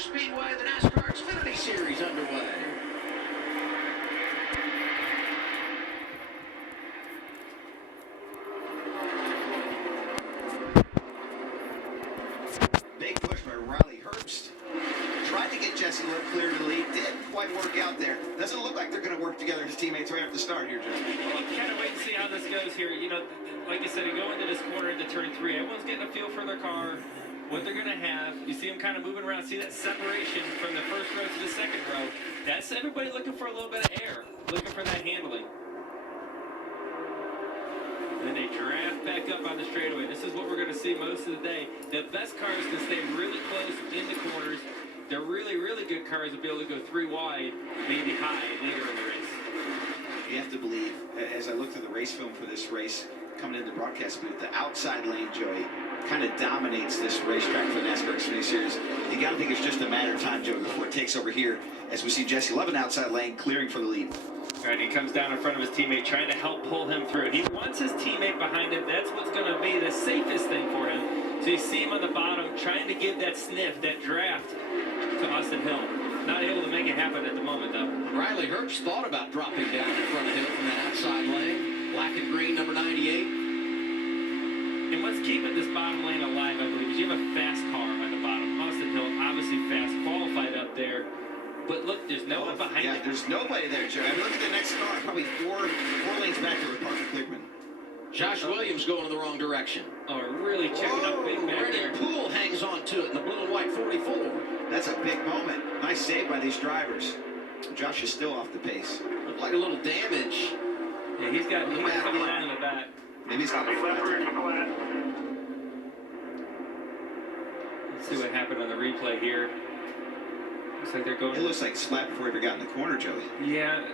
Speedway, the NASCAR Xfinity Series underway. Big push by Riley Herbst. Tried to get Jesse clear to the lead. Didn't quite work out there. Doesn't look like they're going to work together as teammates right off the start here, Joe. Well, I'm kind of waiting to see how this goes here. You know, like I said, you go into this corner into turn 3. Everyone's getting a feel for their car, what they're going to have. You see them kind of moving around. See that separation from the first row to the second row. That's everybody looking for a little bit of air, looking for that handling. And then they draft back up on the straightaway. This is what we're going to see most of the day. The best cars can stay really close in the corners. The really, really good cars will be able to go 3 wide, maybe high later in the race. You have to believe, as I look through the race film for this race, coming into the broadcast booth, the outside lane, Joey, kind of dominates this racetrack for the NASCAR Xfinity Series. You got to think it's just a matter of time, Joey, before it takes over here, as we see Jesse Love outside lane clearing for the lead. All right, he comes down in front of his teammate, trying to help pull him through. He wants his teammate behind him. That's what's going to be the safest thing for him. So you see him on the bottom, trying to give that sniff, that draft to Austin Hill. Not able to make it happen at the moment, though. Riley Herbst thought about dropping down in front of Hill from that outside lane. Black and green, number 98. And what's keeping this bottom lane alive, I believe, is you have a fast car on the bottom. Austin Hill, obviously fast, qualified up there. But look, there's no one behind him. Yeah, there's nobody there, Joe. I mean, look at the next car, probably four lanes back there with Parker Klickman. Josh Williams going in the wrong direction. Oh, really checking up big back there. Poole hangs on to it in the blue and white 44. That's a big moment. Nice save by these drivers. Josh is still off the pace. Looked like a little damage. Yeah, he's got something on in the back. Maybe he's got the flat. Let's see what happened on the replay here. Looks like they're going. It looks like Splat before he ever got in the corner, Joey. Yeah,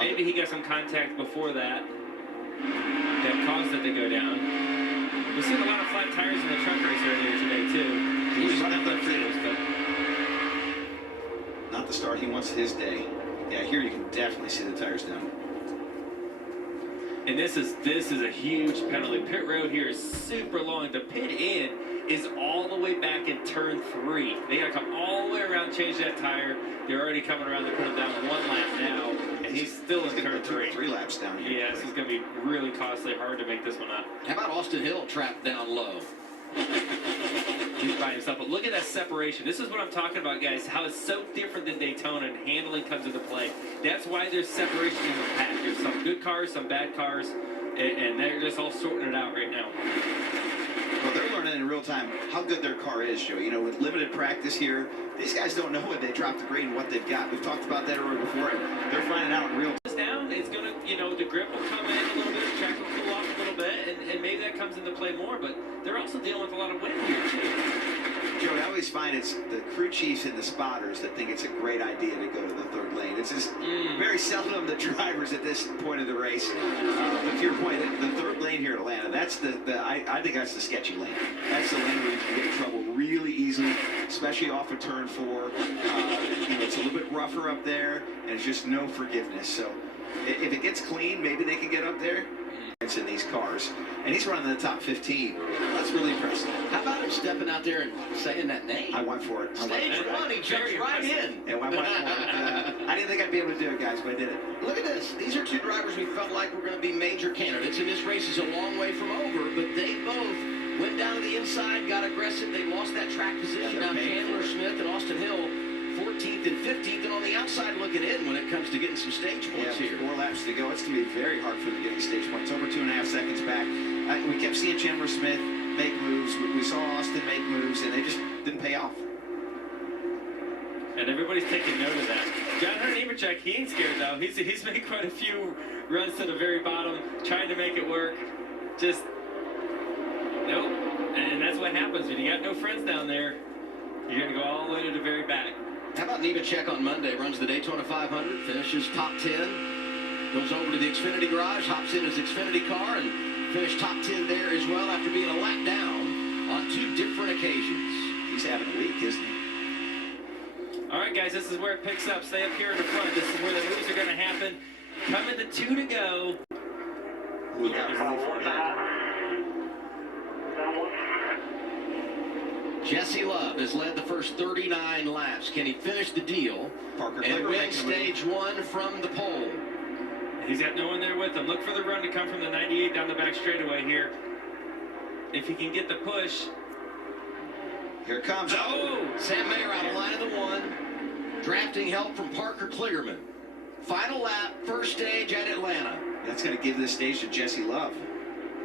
maybe he got some contact before that caused it to go down. We've seen a lot of flat tires in the truck race earlier today too. He was running the freedoms, but not the start he wants his day. Yeah, here you can definitely see the tires down. And this is a huge penalty. Pit road here is super long. The pit in is all the way back in turn 3. They got to come all the way around, change that tire. They're already coming around to put him down 1 lap now, and he's still in turn 3. 3 laps down here. Yeah, this is going to be really costly, hard to make this one up. How about Austin Hill trapped down low? He's by himself, but look at that separation. This is what I'm talking about, guys, how it's so different than Daytona and handling comes into play. That's why there's separation in the pack. There's some good cars, some bad cars, and they're just all sorting it out right now. Well, they're learning in real time how good their car is, Joe. You know, with limited practice here, these guys don't know when they drop the green what they've got. We've talked about that earlier before, and they're finding out in real time. It's going to, you know, the grip will come in a little bit, the track will cool off a little bit, and maybe that comes into play more, but they're also dealing with a lot of wind here, too. Joe, I always find it's the crew chiefs and the spotters that think it's a great idea to go to the 3rd lane. It's just very seldom the drivers at this point of the race. But to your point, the 3rd lane here at Atlanta, that's I think that's the sketchy lane. That's the lane where you can get in trouble really easily, especially off of turn 4. You know, it's a little bit rougher up there, and it's just no forgiveness. So if it gets clean, maybe they can get up there. It's in these cars, and he's running in the top 15. That's really impressive. How about him stepping out there and saying that name? I went for it. Stage 1, he jumps right in. Yeah, I went for it. I didn't think I'd be able to do it, guys, but I did it. Look at this. These are 2 drivers we felt like were going to be major candidates, and this race is a long way from over, but they both went down to the inside, got aggressive. They lost that track position. Now Chandler Smith and Austin Hill 14th and 15th, and on the outside looking in when it comes to getting some stage points here. 4 laps to go. It's going to be very hard for them getting stage points. Over 2.5 seconds back. We kept seeing Chandler Smith make moves. We saw Austin make moves, and they just didn't pay off. And everybody's taking note of that. John Nemechek, he ain't scared though. He's made quite a few runs to the very bottom, trying to make it work. Just nope. And that's what happens when you got no friends down there. You're going to go all the way to the very back. How about Nemechek on Monday? Runs the Daytona 500, finishes top 10, goes over to the Xfinity garage, hops in his Xfinity car, and finished top 10 there as well after being a lap down on 2 different occasions. He's having a week, isn't he? All right, guys, this is where it picks up. Stay up here in the front. This is where the moves are going to happen. Coming to 2 to go. We got 4 ahead. Jesse Love has led the first 39 laps. Can he finish the deal and win stage 1 from the pole? He's got no one there with him. Look for the run to come from the 98 down the back straightaway here. If he can get the push. Here it comes. Oh! Sam Mayer out of line of the 1. Drafting help from Parker Clearman. Final lap, first stage at Atlanta. That's going to give this stage to Jesse Love.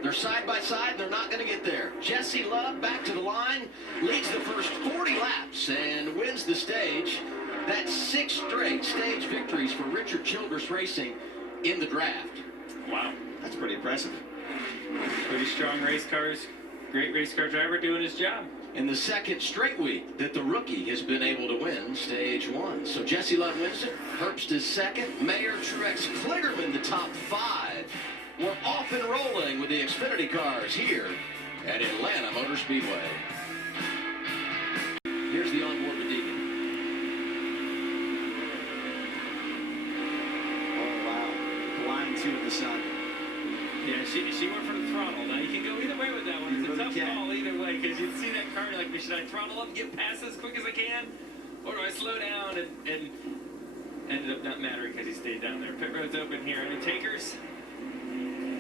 They're side by side. They're not going to get there. Jesse Love back to the line, leads the first 40 laps and wins the stage. That's 6 straight stage victories for Richard Childress Racing in the draft. Wow. That's pretty impressive. Pretty strong race cars. Great race car driver doing his job. In the second straight week that the rookie has been able to win stage 1. So Jesse Love wins it. Herbst is second. Mayer, Truex, Kligerman the top 5. We're off and rolling with the Xfinity cars here at Atlanta Motor Speedway. Here's the onboard with Deegan. Oh, wow. Blind to the sun. Yeah, she went for the throttle. Now, you can go either way with that one. It's a tough call either way, because you see that car, you're like, should I throttle up and get past as quick as I can? Or do I slow down? And ended up not mattering because he stayed down there. Pit road's open here. Any takers?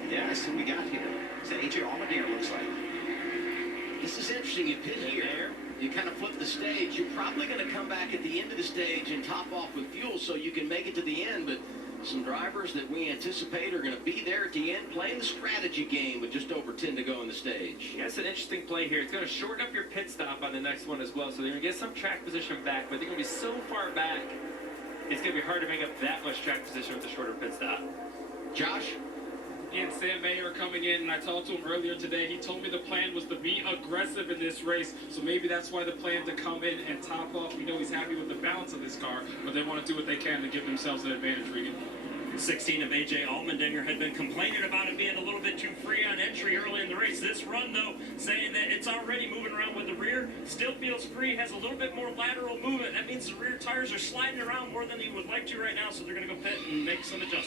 Yeah, that's what we got here. Is that AJ Allmendinger looks like? This is interesting. You pit here. You kind of flip the stage. You're probably going to come back at the end of the stage and top off with fuel so you can make it to the end. But some drivers that we anticipate are going to be there at the end playing the strategy game with just over 10 to go in the stage. Yeah, it's an interesting play here. It's going to shorten up your pit stop on the next one as well. So they're going to get some track position back, but they're going to be so far back, it's going to be hard to make up that much track position with a shorter pit stop. Josh? And Sam Mayer coming in, and I talked to him earlier today. He told me the plan was to be aggressive in this race, so maybe that's why the plan to come in and top off. We know he's happy with the balance of this car, but they want to do what they can to give themselves an advantage, Regan. 16 of A.J. Allmendinger had been complaining about it being a little bit too free on entry early in the race. This run, though, saying that it's already moving around with the rear, still feels free, has a little bit more lateral movement. That means the rear tires are sliding around more than he would like to right now, so they're going to go pit and make some adjustments.